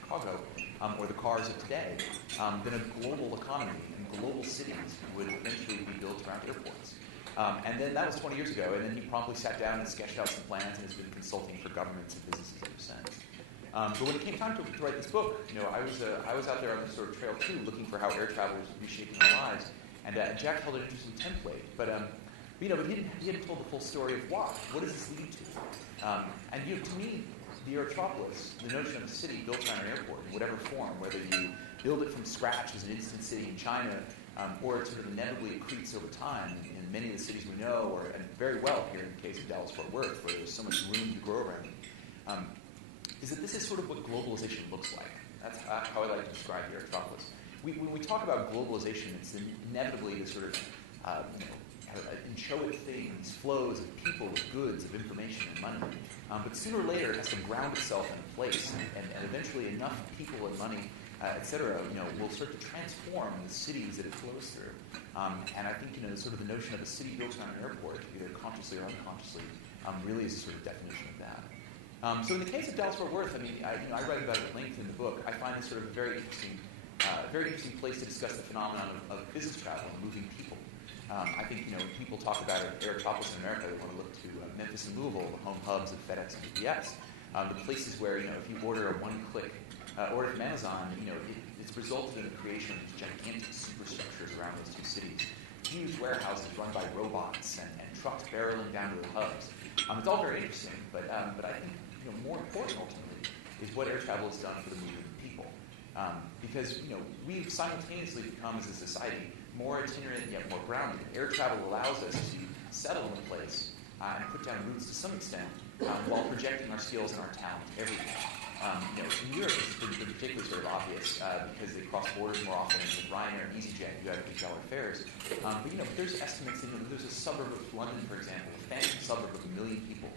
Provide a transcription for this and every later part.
Chicago, or the cars of today, then a global economy and global cities would eventually be built around airports. And then that was 20 years ago, and then he promptly sat down and sketched out some plans and has been consulting for governments and businesses ever since. But when it came time to write this book, I was out there on this sort of trail too, looking for how air travel was reshaping our lives. And Jack held an interesting template, but he hadn't told the full story of why. What does this lead to? And to me, the Aerotropolis, the notion of a city built around an airport in whatever form, whether you build it from scratch as an instant city in China, or it sort of inevitably accretes over time in many of the cities we know, and very well here in the case of Dallas-Fort Worth, where there's so much room to grow around, is that this is sort of what globalization looks like. That's how I like to describe the Aerotropolis. When we talk about globalization, it's inevitably this sort of inchoate thing, these flows of people, of goods, of information and money. But sooner or later, it has to ground itself in a place, and eventually enough people and money, et cetera, will start to transform the cities that it flows through. And I think, sort of the notion of a city built around an airport, either consciously or unconsciously, really is a sort of definition of that. So in the case of Dallas-Fort Worth, I write about it at length in the book. I find it sort of a very interesting place to discuss the phenomenon of business travel and moving people. I think, people talk about Aerotropolis in America. They want to look to Memphis and Louisville, the home hubs of FedEx and UPS, the places where, if you order a one-click order from Amazon, it's resulted in the creation of these gigantic superstructures around those two cities. Huge warehouses run by robots and trucks barreling down to the hubs. It's all very interesting, but I think, more important ultimately is what air travel has done for the movement of people. Because, we've simultaneously become, as a society, more itinerant yet more grounded. Air travel allows us to settle in a place and put down roots to some extent while projecting our skills and our talent everywhere. In Europe, this has been particularly sort of obvious because they cross borders more often, and with Ryanair and EasyJet, you have these dollar fares. But there's estimates that there's a suburb of London, for example, a phantom suburb of 1 million people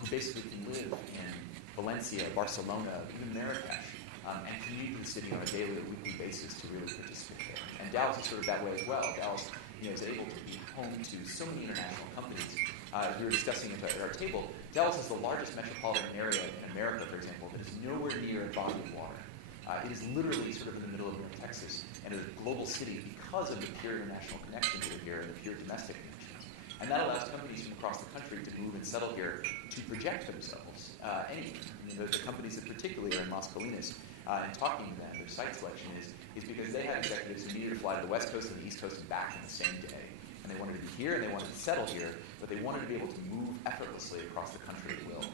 who basically can live in Valencia, Barcelona, even Marrakesh, and commute to the city on a daily or weekly basis to really participate there. And Dallas is sort of that way as well. Dallas, is able to be home to so many international companies. As we were discussing at our table, Dallas is the largest metropolitan area in America, for example, that is nowhere near a body of water. It is literally sort of in the middle of North Texas, and it is a global city because of the pure international connections that are here and the pure domestic connections. And that allows companies from across the country to move and settle here to project themselves anywhere. The companies that particularly are in Colinas, and talking to them, their site selection is because they had executives who needed to fly to the West Coast and the East Coast and back in the same day. And they wanted to be here and they wanted to settle here, but they wanted to be able to move effortlessly across the country at will.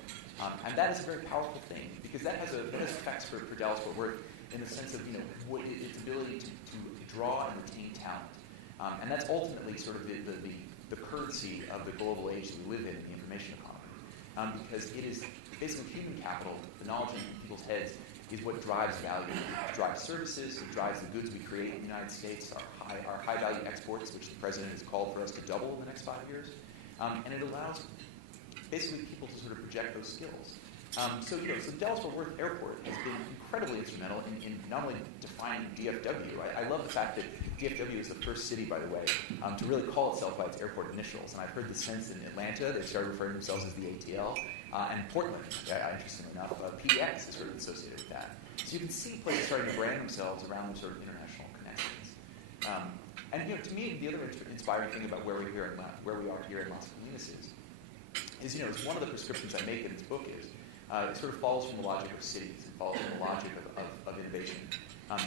And that is a very powerful thing because that has effects for Dallas-Fort Worth in the sense of its ability to draw and retain talent. And that's ultimately sort of the currency of the global age that we live in the information economy. Because it is basically human capital, the knowledge in people's heads, is what drives value. It drives services, it drives the goods we create in the United States, our high-value exports, which the President has called for us to double in the next 5 years. And it allows basically people to sort of project those skills. So the Dallas-Fort Worth Airport has been incredibly instrumental in not only defining DFW. I love the fact that DFW is the first city, by the way, to really call itself by its airport initials. And I've heard this since in Atlanta. They started referring to themselves as the ATL. And Portland, interestingly enough, PDX is sort of associated with that. So you can see places starting to brand themselves around those sort of international connections. And to me, the other inspiring thing about where we are here in Las Colinas is one of the prescriptions I make in this book is it sort of follows from the logic of cities. It follows from the logic of innovation.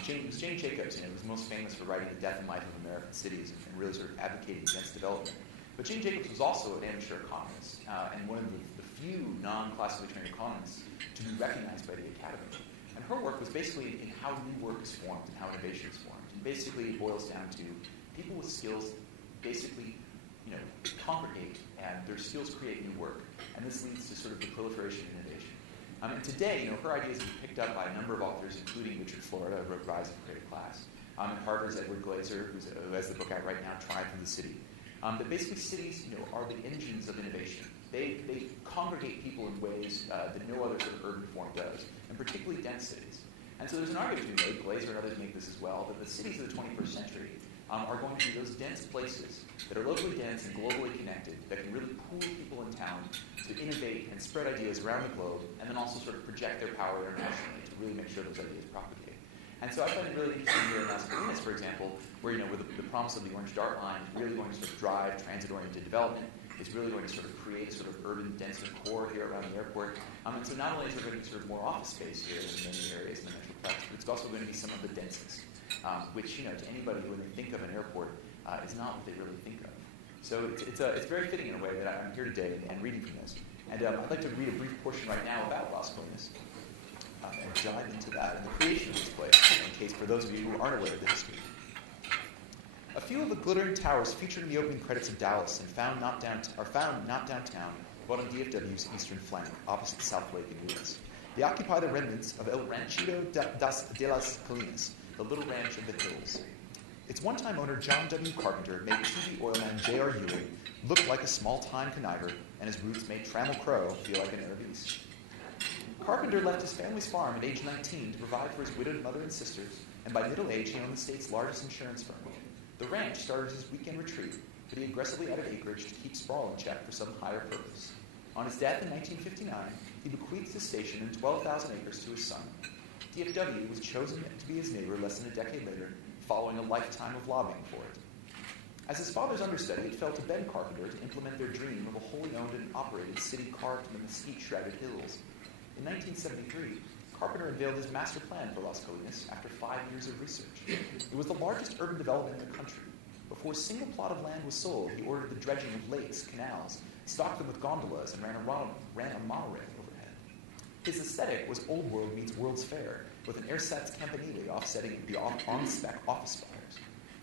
Jane Jacobs, was most famous for writing The Death and Life of American Cities and really sort of advocating against development. But Jane Jacobs was also an amateur economist and one of the few non-classically trained economists to be recognized by the Academy. And her work was basically in how new work is formed and how innovation is formed. And basically it boils down to people with skills basically, congregate and their skills create new work. And this leads to sort of the proliferation of innovation. And today, her ideas have been picked up by a number of authors, including Richard Florida, who wrote Rise of Creative Class, and Harvard's Edward Glaser, who has the book out right now, Triumph of the City. That basically cities, are the engines of innovation. They congregate people in ways that no other sort of urban form does, and particularly dense cities. And so there's an argument to be made, Glaser and others make this as well, that the cities of the 21st century are going to be those dense places that are locally dense and globally connected, that can really pool people in town to innovate and spread ideas around the globe, and then also sort of project their power internationally to really make sure those ideas propagate. And so I find it really interesting here in Las Colinas, for example, where the promise of the Orange Dart Line is really going to sort of drive transit-oriented development. It's really going to sort of create a sort of urban, denser core here around the airport. And so not only is there going to be sort of more office space here in many areas in the Metroplex, but it's also going to be some of the densest, which, to anybody when they think of an airport, is not what they really think of. So it's very fitting in a way that I'm here today and reading from this. And I'd like to read a brief portion right now about Las Colinas and dive into that and the creation of this place, in case for those of you who aren't aware of the history. A few of the glittering towers featured in the opening credits of Dallas and found not downtown, but on DFW's eastern flank, opposite South Lake in Lewis. They occupy the remnants of El Ranchito de las Colinas, the little ranch of the hills. Its one-time owner, John W. Carpenter, made TV oilman J.R. Ewing look like a small-time conniver, and his roots made Trammell Crow feel like an Arab East. Carpenter left his family's farm at age 19 to provide for his widowed mother and sisters, and by middle age he owned the state's largest insurance firm. The ranch started as his weekend retreat, but he aggressively added acreage to keep sprawl in check for some higher purpose. On his death in 1959, he bequeathed his station and 12,000 acres to his son. DFW was chosen to be his neighbor less than a decade later, following a lifetime of lobbying for it. As his father's understudy, it fell to Ben Carpenter to implement their dream of a wholly owned and operated city carved in the mesquite-shrouded hills. In 1973, Carpenter unveiled his master plan for Las Colinas after 5 years of research. It was the largest urban development in the country. Before a single plot of land was sold, he ordered the dredging of lakes, canals, stocked them with gondolas, and ran a monorail overhead. His aesthetic was Old World meets World's Fair, with an ersatz campanile offsetting the on-spec office spires.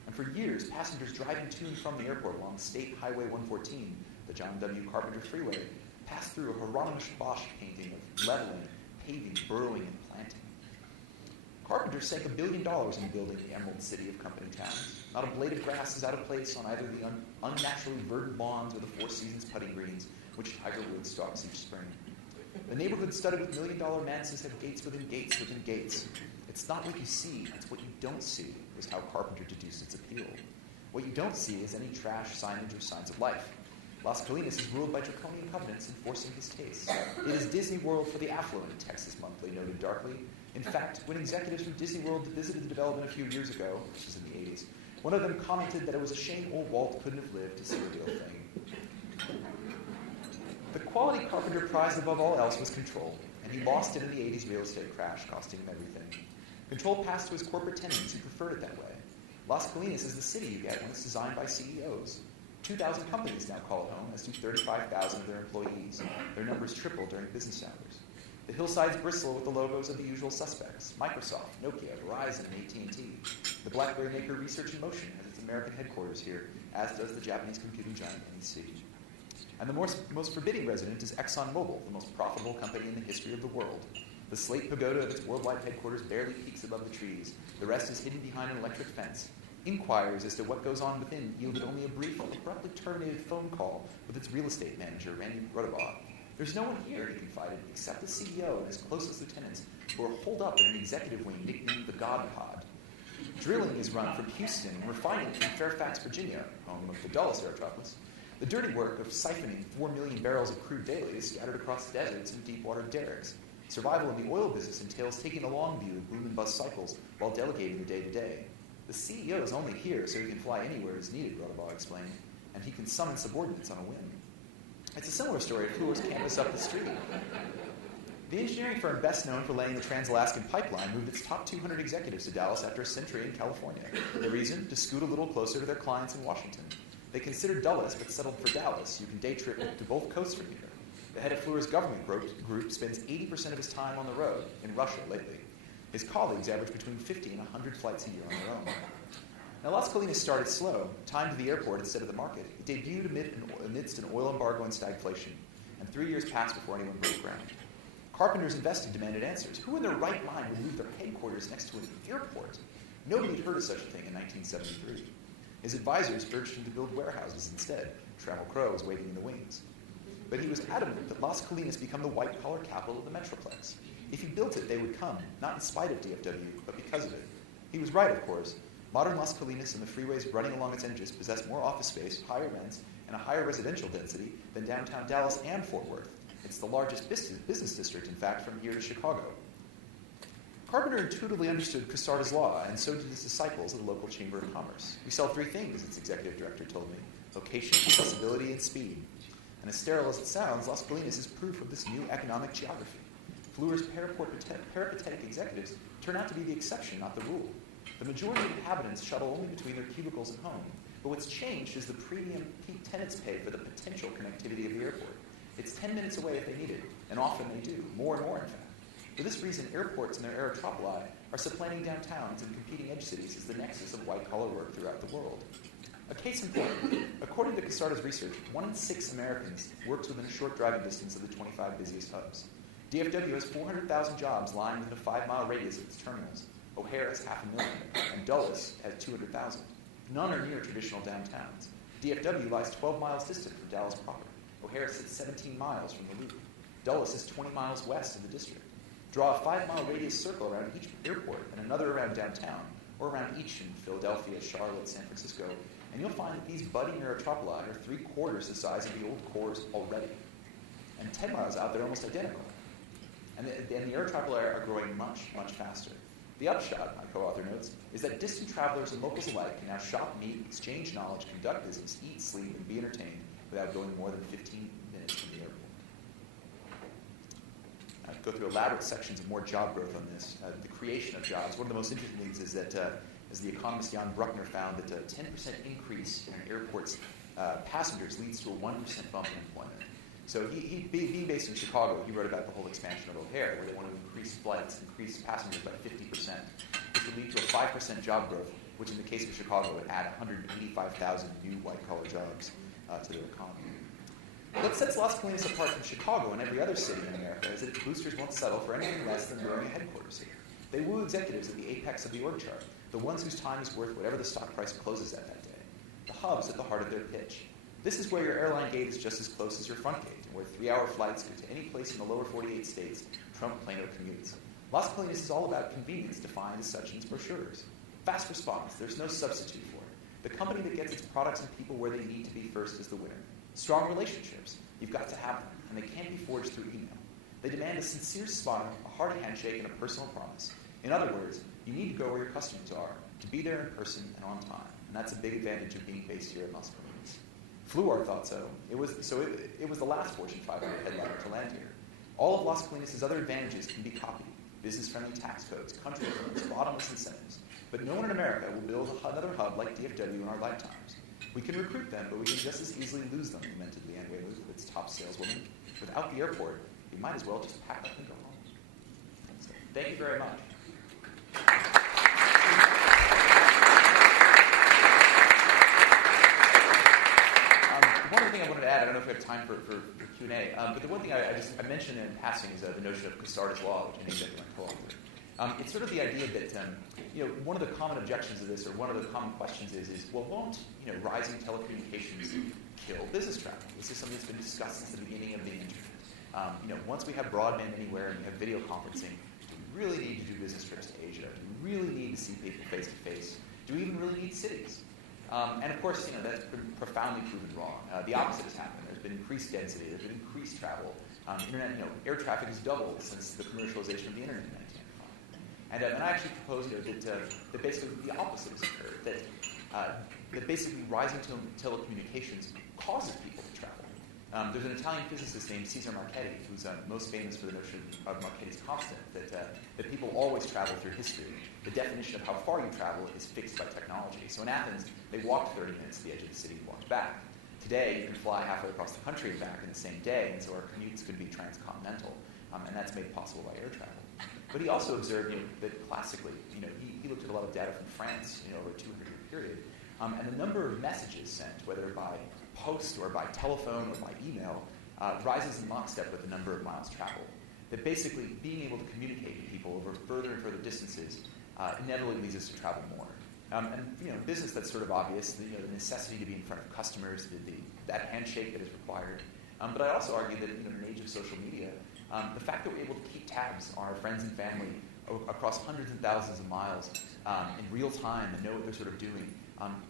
And for years, passengers driving to and from the airport along State Highway 114, the John W. Carpenter Freeway, passed through a Hieronymus Bosch painting of leveling, paving, burrowing, and planting. Carpenter sank $1 billion in building the Emerald City of Company Town. Not a blade of grass is out of place on either the unnaturally verdant lawns or the Four Seasons putting greens, which Tiger Woods stalks each spring. The neighborhood studded with $1 million mansions have gates within gates within gates. It's not what you see, it's what you don't see, was how Carpenter deduced its appeal. What you don't see is any trash, signage, or signs of life. Las Colinas is ruled by draconian covenants enforcing his tastes. It is Disney World for the affluent, Texas Monthly noted darkly. In fact, when executives from Disney World visited the development a few years ago, which was in the 80s, one of them commented that it was a shame old Walt couldn't have lived to see the real thing. The quality Carpenter prized above all else was control, and he lost it in the 80s real estate crash, costing him everything. Control passed to his corporate tenants who preferred it that way. Las Colinas is the city you get when it's designed by CEOs. 2,000 companies now call it home, as do 35,000 of their employees. Their numbers triple during business hours. The hillsides bristle with the logos of the usual suspects: Microsoft, Nokia, Verizon, and AT&T. The BlackBerry maker Research in Motion has its American headquarters here, as does the Japanese computing giant NEC. And the most forbidding resident is ExxonMobil, the most profitable company in the history of the world. The slate pagoda of its worldwide headquarters barely peeks above the trees. The rest is hidden behind an electric fence. Inquiries as to what goes on within yielded only a brief, abruptly terminated phone call with its real estate manager, Randy Rodabaugh. There's no one here, he confided, except the CEO and his closest lieutenants, who are holed up in an executive wing nicknamed the God Pod. Drilling is run from Houston and refining from Fairfax, Virginia, home of the dullest Aerotropolis. The dirty work of siphoning 4 million barrels of crude daily is scattered across deserts and deep-water derricks. Survival in the oil business entails taking the long view of boom and bust cycles while delegating the day-to-day. The CEO is only here so he can fly anywhere as needed, Rodabaugh explained, and he can summon subordinates on a whim. It's a similar story at Fluor's campus up the street. The engineering firm best known for laying the Trans-Alaskan Pipeline moved its top 200 executives to Dallas after a century in California. The reason? To scoot a little closer to their clients in Washington. They considered Dulles, but settled for Dallas. You can day trip to both coasts from here. The head of Fluor's government group spends 80% of his time on the road, in Russia lately. His colleagues average between 50 and 100 flights a year on their own. Now, Las Colinas started slow, timed to the airport instead of the market. It debuted amidst an oil embargo and stagflation, and 3 years passed before anyone broke ground. Carpenters invested demanded answers. Who in their right mind would move their headquarters next to an airport? Nobody had heard of such a thing in 1973. His advisors urged him to build warehouses instead. Trammell Crow was waiting in the wings. But he was adamant that Las Colinas become the white-collar capital of the Metroplex. If he built it, they would come, not in spite of DFW, but because of it. He was right, of course. Modern Las Colinas and the freeways running along its edges possess more office space, higher rents, and a higher residential density than downtown Dallas and Fort Worth. It's the largest business district, in fact, from here to Chicago. Carpenter intuitively understood Kasarda's law, and so did his disciples at the local Chamber of Commerce. We sell three things, its executive director told me: location, accessibility, and speed. And as sterile as it sounds, Las Colinas is proof of this new economic geography. Fluor's peripatetic executives turn out to be the exception, not the rule. The majority of inhabitants shuttle only between their cubicles at home, but what's changed is the premium tenants pay for the potential connectivity of the airport. It's 10 minutes away if they need it, and often they do, more and more in fact. For this reason, airports and their Aerotropolis are supplanting downtowns and competing edge cities as the nexus of white-collar work throughout the world. A case in point, according to Kasarda's research, 1 in 6 Americans works within a short driving distance of the 25 busiest hubs. DFW has 400,000 jobs lying within a 5-mile radius of its terminals. O'Hare has 500,000, and Dulles has 200,000. None are near traditional downtowns. DFW lies 12 miles distant from Dallas proper. O'Hare sits 17 miles from the Loop. Dulles is 20 miles west of the district. Draw a 5-mile radius circle around each airport and another around downtown, or around each in Philadelphia, Charlotte, San Francisco, and you'll find that these budding Aerotropoli are 3/4 the size of the old cores already. And 10 miles out, they're almost identical. And the Aerotropoli are growing much, much faster. The upshot, my co-author notes, is that distant travelers and locals alike can now shop, meet, exchange knowledge, conduct business, eat, sleep, and be entertained without going more than 15 minutes from the airport. I go through elaborate sections of more job growth on this. The creation of jobs. One of the most interesting things is that, as the economist Jan Bruckner found, that a 10% increase in an airport's passengers leads to a 1% bump in employment. So being based in Chicago, he wrote about the whole expansion of O'Hare, where they want to increase flights, increase passengers by 50%. This would lead to a 5% job growth, which in the case of Chicago would add 185,000 new white-collar jobs to their economy. What sets Las Colinas apart from Chicago and every other city in America is that its boosters won't settle for anything less than growing a headquarters here. They woo executives at the apex of the org chart, the ones whose time is worth whatever the stock price closes at that day. The hub's at the heart of their pitch. This is where your airline gate is just as close as your front gate, and where 3-hour flights go to any place in the lower 48 states trump Plano commutes. Las Colinas is all about convenience, defined as such in its brochures. Fast response, there's no substitute for it. The company that gets its products and people where they need to be first is the winner. Strong relationships, you've got to have them, and they can't be forged through email. They demand a sincere smile, a hearty handshake, and a personal promise. In other words, you need to go where your customers are, to be there in person and on time, and that's a big advantage of being based here at Las Colinas. Fluor thought so. It was the last Fortune 500 headliner to land here. All of Las Colinas' other advantages can be copied: business-friendly tax codes, country codes, bottomless incentives. But no one in America will build another hub like DFW in our lifetimes. We can recruit them, but we can just as easily lose them, lamented Leanne Whaley, its top saleswoman. Without the airport, we might as well just pack up and go home. So, thank you very much. One other thing I wanted to add, I don't know if we have time for Q&A, but the one thing I mentioned in passing is the notion of Kasarda's law, which I named after my co-author. It's sort of the idea that one of the common objections to this, or one of the common questions is well, won't rising telecommunications kill business travel? This is something that's been discussed since the beginning of the internet. Once we have broadband anywhere and we have video conferencing, do we really need to do business trips to Asia? Do we really need to see people face to face? Do we even really need cities? And of course, that's been profoundly proven wrong. The opposite has happened. There's been increased density. There's been increased travel. Air traffic has doubled since the commercialization of the internet in 1995. And I actually propose that basically the opposite has occurred. That basically rising telecommunications causes people to travel. There's an Italian physicist named Cesare Marchetti, who's most famous for the notion of Marchetti's constant, that people always travel through history. The definition of how far you travel is fixed by technology. So in Athens, they walked 30 minutes to the edge of the city and walked back. Today, you can fly halfway across the country and back in the same day, and so our commutes could be transcontinental, and that's made possible by air travel. But he also observed that classically, he looked at a lot of data from France over a 200-year period, and the number of messages sent, whether by post or by telephone or by email, rises in lockstep with the number of miles traveled. That basically being able to communicate with people over further and further distances inevitably leads us to travel more. And business, that's sort of obvious, the necessity to be in front of customers, that handshake that is required. But I also argue that in an age of social media, the fact that we're able to keep tabs on our friends and family across hundreds and thousands of miles in real time and know what they're sort of doing,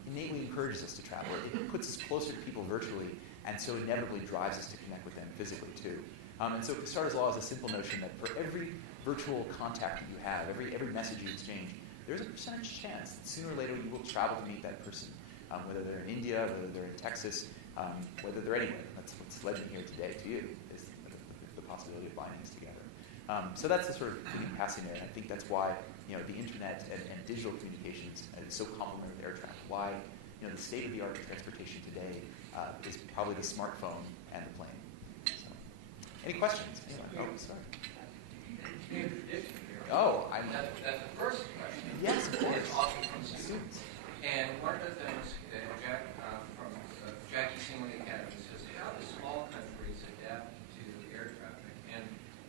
innately encourages us to travel. It puts us closer to people virtually, and so inevitably drives us to connect with them physically too. And so Kasarda's law is a simple notion that for every virtual contact that you have, every message you exchange, there's a percentage chance that sooner or later you will travel to meet that person, whether they're in India, whether they're in Texas, whether they're anywhere. That's what's led me here today to you, is the possibility of binding us together. So that's the sort of thing passing there. And I think that's why the internet and digital communications is so complementary with air travel. Why the state of the art of transportation today is probably the smartphone and the plane. So, any questions? Anyone? Oh, sorry. Oh, that's the first question. Yes, of course. It's often from students. And one of the things that from Jackie Seaman Academy says, how do small countries adapt to air traffic? And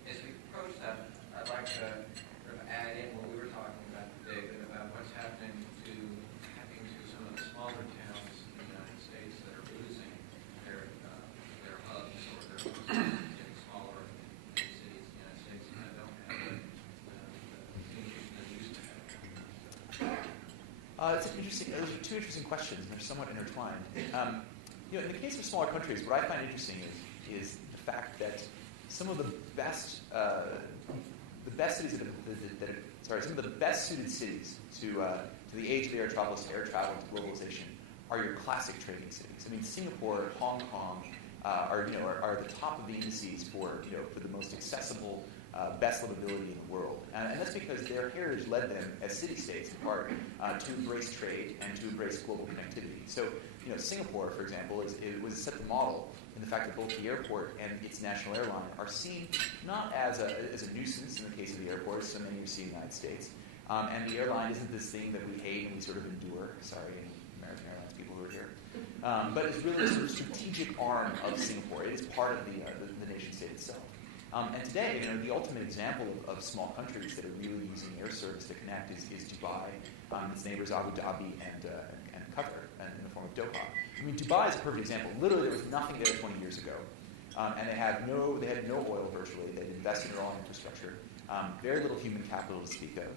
as we approach that, I'd like to sort of add in what we were talking about, David, about what's happening to some of the smaller towns in the United States that are losing their hubs or their getting smaller cities in the United States that don't have the communication that used to have. Those are two interesting questions, and they're somewhat intertwined. In the case of smaller countries, what I find interesting is the fact that some of the best cities some of the best suited cities to the age of the Aerotropolis, to air travel, to globalization, are your classic trading cities. I mean, Singapore, Hong Kong are the top of the indices for the most accessible, best livability in the world. And that's because their heritage led them as city-states, in part, to embrace trade and to embrace global connectivity. So, Singapore, for example, was set the model in the fact that both the airport and its national airline are seen not as a nuisance in the case of the airport, as so many are seen in the United States. And the airline isn't this thing that we hate and we sort of endure. Sorry, American Airlines people who are here. But it's really a sort of strategic arm of Singapore. It is part of the nation state itself. And today, the ultimate example of small countries that are really using air service to connect is Dubai, its neighbors Abu Dhabi and Qatar, in the form of Doha. I mean, Dubai is a perfect example. Literally, there was nothing there 20 years ago, and they had no oil virtually. They'd invested in all infrastructure, very little human capital to speak of.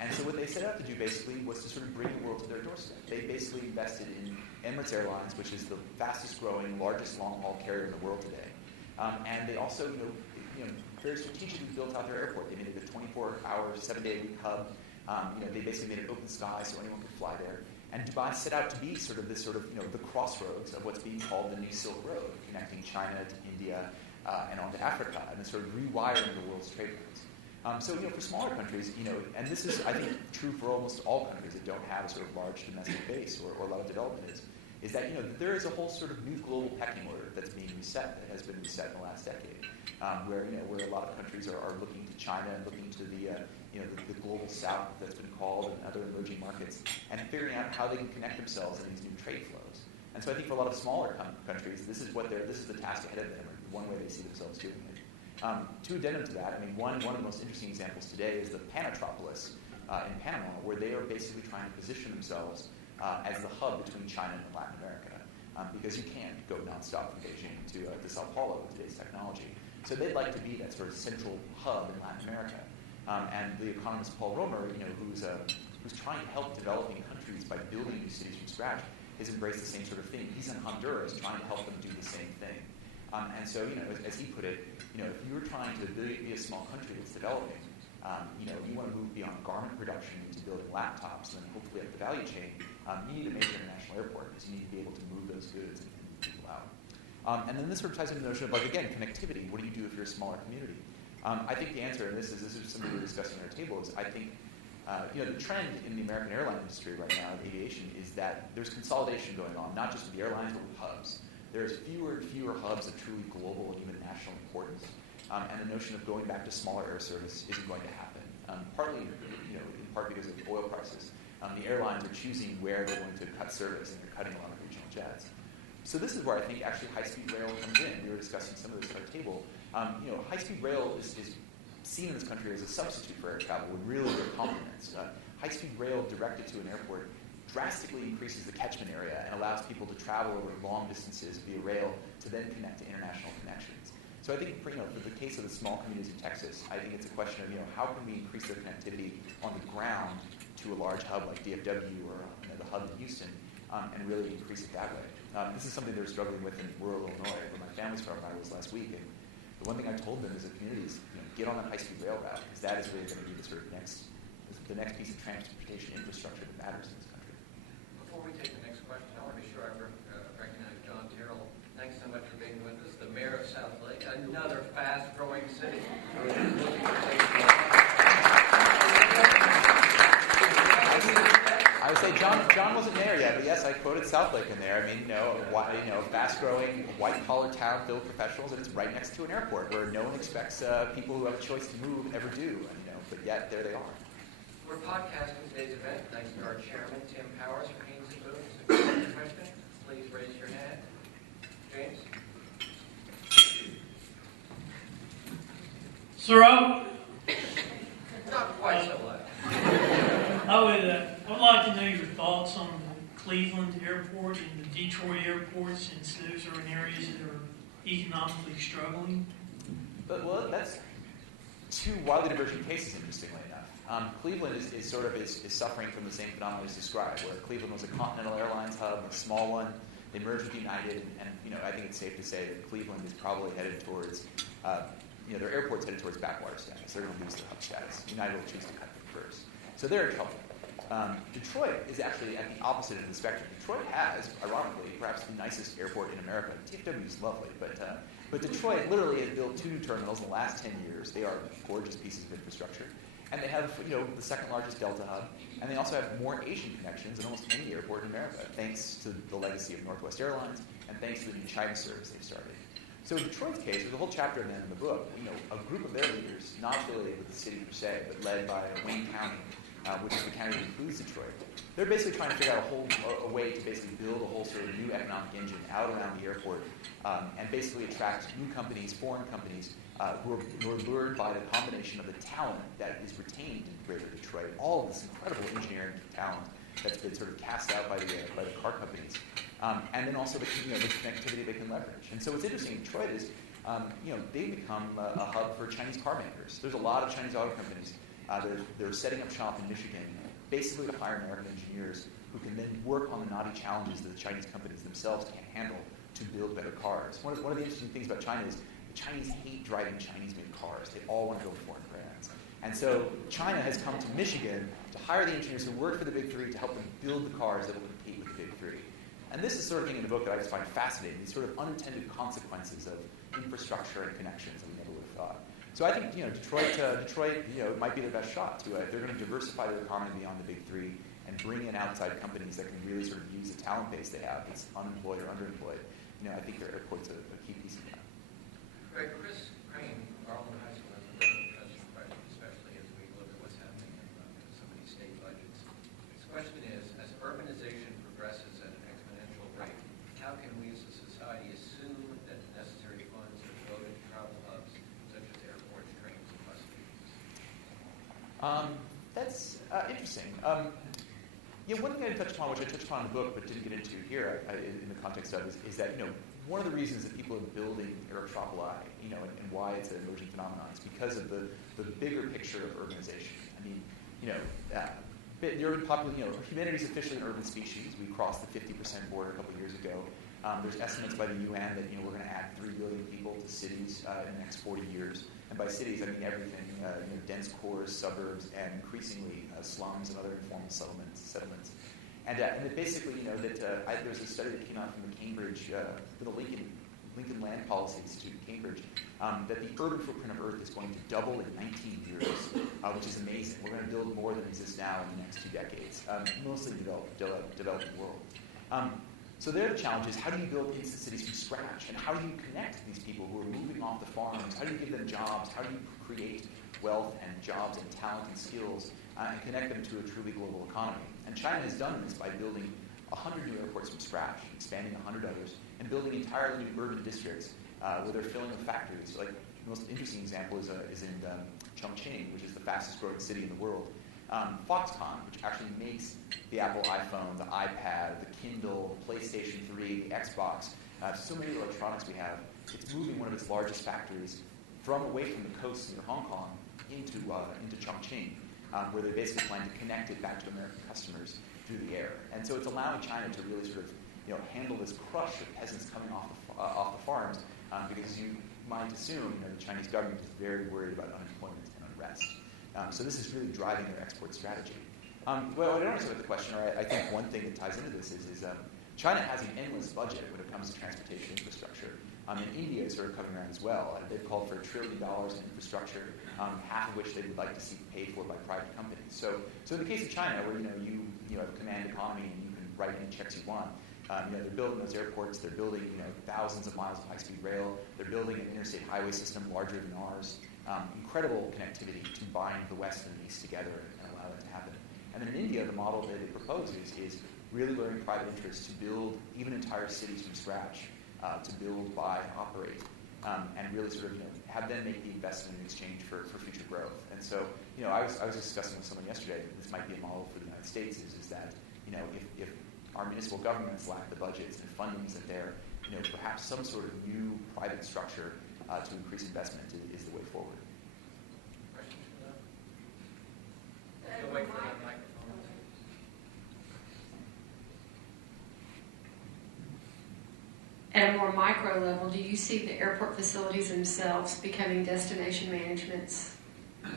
And so what they set out to do basically was to sort of bring the world to their doorstep. They basically invested in Emirates Airlines, which is the fastest growing, largest long-haul carrier in the world today. And they also, very strategically built out their airport. They made it a 24-hour, 7-day-a-week hub. They basically made it open sky so anyone could fly there. And Dubai set out to be the crossroads of what's being called the New Silk Road, connecting China to India and on to Africa, and then sort of rewiring the world's trade routes. So, for smaller countries, and this is, I think, true for almost all countries that don't have a sort of large domestic base or a lot of development is that, there is a whole sort of new global pecking order that's being reset, that has been reset in the last decade, where a lot of countries are looking to China and looking to the global south that's been called and other emerging markets, and figuring out how they can connect themselves in these new trade flows. And so I think for a lot of smaller countries, this is the task ahead of them, or one way they see themselves doing it. To addendum to that, I mean, one of the most interesting examples today is the Aerotropolis in Panama, where they are basically trying to position themselves as the hub between China and Latin America, because you can't go nonstop from Beijing to Sao Paulo with today's technology. So they'd like to be that sort of central hub in Latin America. And the economist Paul Romer, who's trying to help developing countries by building new cities from scratch, has embraced the same sort of thing. He's in Honduras trying to help them do the same thing. And so, as he put it, if you're trying to be a small country that's developing, you want to move beyond garment production into building laptops and then hopefully up the value chain, you need a major international airport because you need to be able to move those goods and move people out. And then this sort of ties into the notion of, again, connectivity. What do you do if you're a smaller community? I think the answer, and this is something we're discussing at our table, is I think the trend in the American airline industry right now, in aviation, is that there's consolidation going on, not just with the airlines, but with hubs. There's fewer and fewer hubs of truly global and even national importance. And the notion of going back to smaller air service isn't going to happen. Partly, in part because of oil prices. The airlines are choosing where they're going to cut service, and they're cutting a lot of regional jets. So this is where I think actually high-speed rail comes in. We were discussing some of this at our table. High-speed rail is seen in this country as a substitute for air travel, when really they're complements. High-speed rail directed to an airport drastically increases the catchment area and allows people to travel over long distances via rail to then connect to international connections. So I think for the case of the small communities in Texas, I think it's a question of how can we increase their connectivity on the ground to a large hub like DFW or the hub in Houston, and really increase it that way. This is something they're struggling with in rural Illinois, where my family's from. I was last week, and the one thing I told them as a community is get on that high-speed rail route, because that is really going to be the next piece of transportation infrastructure that matters in this country. Before we take the next question, I want to be sure I recognize John Terrell. Thanks so much for being with us, the mayor of South Lake, another fast-growing city. I would say John wasn't there yet, but yes, I quoted South Lake in there. I mean, fast-growing, white-collar town filled with professionals, and it's right next to an airport where no one expects people who have a choice to move ever do. But yet there they are. We're podcasting today's event thanks to our chairman, Tim Powers from Haynes & Boone. So if you have a question, please raise your hand. James? Sir, Not quite so loud. I would like to know your thoughts on the Cleveland airport and the Detroit airports, since those are in areas that are economically struggling. Well, that's two wildly diverging cases, interestingly enough. Cleveland is suffering from the same phenomenon as described, where Cleveland was a Continental Airlines hub, a small one. They merged with United, and I think it's safe to say that Cleveland is probably headed towards, their airport's headed towards backwater status. They're going to lose their hub status. United will choose to cut them first. So they're in trouble. Detroit is actually at the opposite end of the spectrum. Detroit has, ironically, perhaps the nicest airport in America. TFW is lovely, but Detroit literally has built 2 new terminals in the last 10 years. They are gorgeous pieces of infrastructure. And they have, the second largest Delta hub. And they also have more Asian connections than almost any airport in America, thanks to the legacy of Northwest Airlines and thanks to the new China service they've started. So in Detroit's case, there's a whole chapter in the book, a group of their leaders, not affiliated with the city per se, but led by Wayne County, which is the county that includes Detroit. They're basically trying to figure out a way to basically build a whole sort of new economic engine out around the airport, and basically attract new companies, foreign companies, who are lured by the combination of the talent that is retained in Greater Detroit, all of this incredible engineering talent that's been sort of cast out by the car companies, and then also the connectivity they can leverage. And so what's interesting in Detroit is, they've become a hub for Chinese car makers. There's a lot of Chinese auto companies. They're setting up shop in Michigan, basically to hire American engineers who can then work on the knotty challenges that the Chinese companies themselves can't handle to build better cars. One of the interesting things about China is the Chinese hate driving Chinese-made cars. They all want to build foreign brands. And so China has come to Michigan to hire the engineers who work for the Big Three to help them build the cars that will compete with the Big Three. And this is sort of thing in the book that I just find fascinating, these sort of unintended consequences of infrastructure and connections that we never would have thought. So I think Detroit might be their best shot to they're going to diversify their economy beyond the Big Three and bring in outside companies that can really sort of use the talent base they have that's unemployed or underemployed. I think their airport's a key piece of that. Greg, Chris Crane from Garland High School has a really interesting question, especially as we look at what's happening in some of these state budgets. His question is, as urbanization progresses at an exponential rate, how can we as a society assume that the necessary funds are devoted to travel hubs such as airports, trains, and bus stations? That's interesting. One thing I didn't touch upon, which I touched upon in the book but didn't get into here in the context of is that one of the reasons that people are building Aerotropolis, and why it's an emerging phenomenon is because of the bigger picture of urbanization. I mean, humanity is officially an urban species. We crossed the 50% border a couple of years ago. There's estimates by the UN that we're going to add 3 billion people to cities in the next 40 years. And by cities, I mean everything, dense cores, suburbs, and increasingly slums and other informal settlements. And it basically, there was a study that came out from the Cambridge, for the Lincoln Land Policy Institute in Cambridge, that the urban footprint of Earth is going to double in 19 years, which is amazing. We're going to build more than exists now in the next 2 decades, mostly developing world. So there the challenge is, how do you build instant cities from scratch? And how do you connect these people who are moving off the farms? How do you give them jobs? How do you create wealth and jobs and talent and skills and connect them to a truly global economy? And China has done this by building 100 new airports from scratch, expanding 100 others, and building entirely new urban districts where they're filling with factories. So, like, the most interesting example is in Chongqing, which is the fastest growing city in the world. Foxconn, which actually makes the Apple iPhone, the iPad, the Kindle, the PlayStation 3, the Xbox, so many electronics we have, it's moving one of its largest factories from away from the coast near Hong Kong into Chongqing, where they basically plan to connect it back to American customers through the air. And so it's allowing China to really sort of handle this crush of peasants coming off the farms, because you might assume the Chinese government is very worried about unemployment and unrest. So this is really driving their export strategy. Well, I don't answer the question, or I think one thing that ties into this is China has an endless budget when it comes to transportation infrastructure. And India is sort of coming around as well. They've called for $1 trillion in infrastructure, half of which they would like to see paid for by private companies. So in the case of China, where you have a command economy and you can write any checks you want, they're building those airports. They're building thousands of miles of high-speed rail. They're building an interstate highway system larger than ours. Incredible connectivity to bind the West and the East together and allow that to happen. And then in India, the model that they propose is really luring private interests to build even entire cities from scratch, to build, buy, operate, and really sort of have them make the investment in exchange for future growth. And so I was discussing with someone yesterday that this might be a model for the United States. Is that if our municipal governments lack the budgets and funding isn't there, perhaps some sort of new private structure to increase investment is the way forward. Questions for that? We'll wait for that microphone. At a more micro level, do you see the airport facilities themselves becoming destination managements,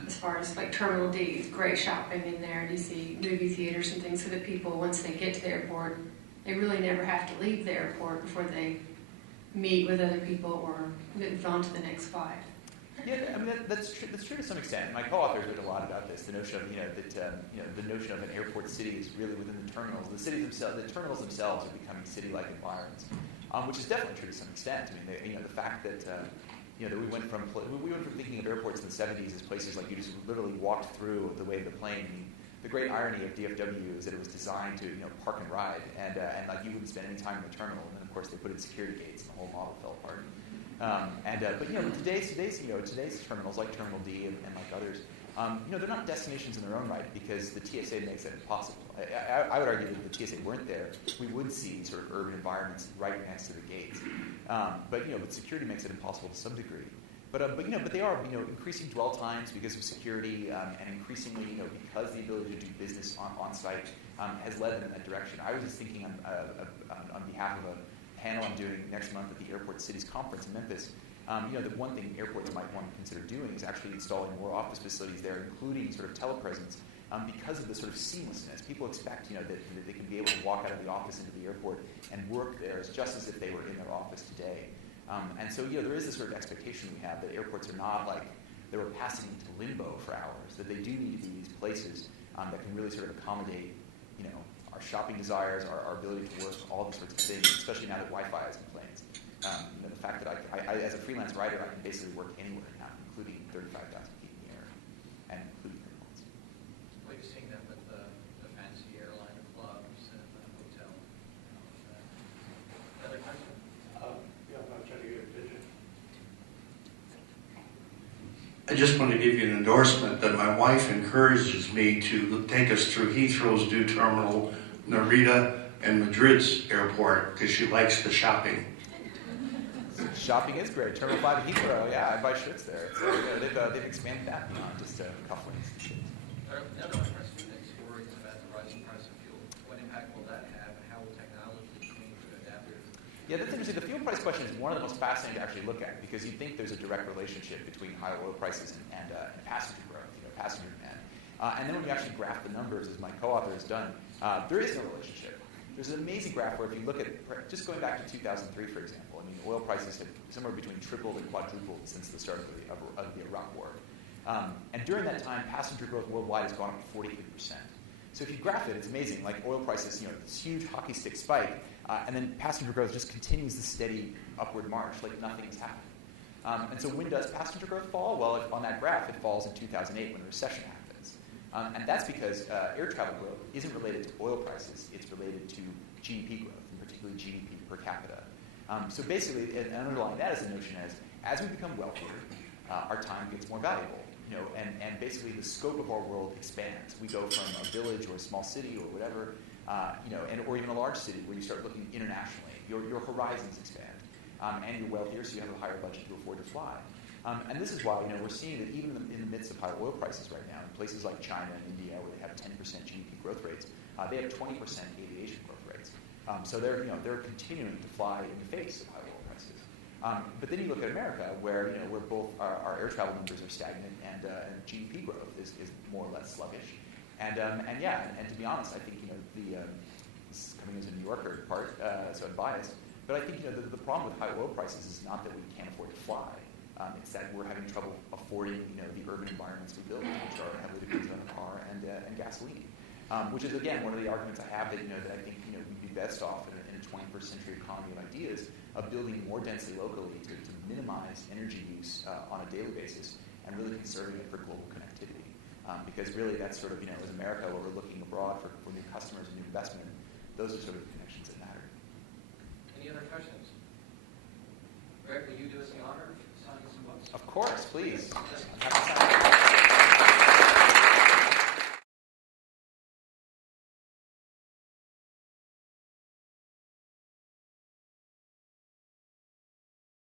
as far as like Terminal D, great shopping in there? Do you see movie theaters and things so that people, once they get to the airport, they really never have to leave the airport before they meet with other people or move on to the next flight? Yeah, I mean that's true to some extent. My co-authors wrote a lot about this. The notion of the notion of an airport city is really within the terminals. The terminals themselves are becoming city-like environments, which is definitely true to some extent. I mean, the fact that that we went from thinking of airports in the 70s as places like you just literally walked through the way of the plane. I mean, the great irony of DFW is that it was designed to park and ride, and like you wouldn't spend any time in the terminal. And then of course they put in security gates, and the whole model fell apart. But today's terminals, like Terminal D and like others, they're not destinations in their own right because the TSA makes that impossible. I would argue that if the TSA weren't there, we would see sort of urban environments right next to the gates. But security makes it impossible to some degree. But they are increasing dwell times because of security, and increasingly because the ability to do business on site has led them in that direction. I was just thinking on behalf of a panel I'm doing next month at the Airport Cities Conference in Memphis. The one thing airports might want to consider doing is actually installing more office facilities there, including sort of telepresence, because of the sort of seamlessness. People expect that they can be able to walk out of the office into the airport and work there just as if they were in their office today. And so there is this sort of expectation we have that airports are not like they were passing into limbo for hours, that they do need to be these places that can really sort of accommodate our shopping desires, our ability to work, all these sorts of things, especially now that Wi-Fi is in planes. The fact that I, as a freelance writer, I can basically work anywhere now, including 35,000 feet in the air, and including airports. Well, you're seeing that with the fancy airline clubs and the hotel. Other question? Yeah, I'm not trying to get a picture. I just want to give you an endorsement that my wife encourages me to take us through Heathrow's new terminal, Narita, and Madrid's airport because she likes the shopping. Shopping is great. Terminal 5 at Heathrow, yeah, I buy shirts there. They've expanded that beyond just cufflinks. Another interesting thing is worries about the rising price of fuel. What impact will that have, and how will technology change to adapt to it? Yeah, that's interesting. The fuel price question is one of the most fascinating to actually look at because you think there's a direct relationship between high oil prices and passenger growth, passenger demand. And then when you actually graph the numbers, as my co-author has done, there is no relationship. There's an amazing graph where if you look at, just going back to 2003, for example, oil prices have somewhere between tripled and quadrupled since the start of the Iraq War. And during that time, passenger growth worldwide has gone up 43%. So if you graph it, it's amazing. Like oil prices, this huge hockey stick spike, and then passenger growth just continues the steady upward march, like nothing has happened. And so when does passenger growth fall? Well, on that graph, it falls in 2008 when a recession happens. And that's because air travel growth isn't related to oil prices. It's related to GDP growth, and particularly GDP per capita. So basically, and underlying that is the notion as we become wealthier, our time gets more valuable. And basically the scope of our world expands. We go from a village or a small city or whatever, or even a large city where you start looking internationally. Your horizons expand. and you're wealthier, so you have a higher budget to afford to fly. And this is why we're seeing that even in the midst of high oil prices right now, in places like China and India, where they have 10% GDP growth rates, they have 20% aviation growth rates. So they're continuing to fly in the face of high oil prices. But then you look at America, where where both our air travel numbers are stagnant and GDP growth is more or less sluggish. And to be honest, I think this is coming as a New Yorker part, so I'm biased. But I think the problem with high oil prices is not that we can't afford to fly. It's that we're having trouble affording the urban environments we build, which are heavily dependent on the car and gasoline. Which is again one of the arguments I have that that I think we'd be best off in a 21st century economy of ideas of building more densely locally to minimize energy use on a daily basis and really conserving it for global connectivity. Because really that's sort of as America, where we're looking abroad for new customers and new investment, those are sort of the connections that matter. Any other questions? Greg, will you do us the honor of signing some books? Of course, please. Happy to sign.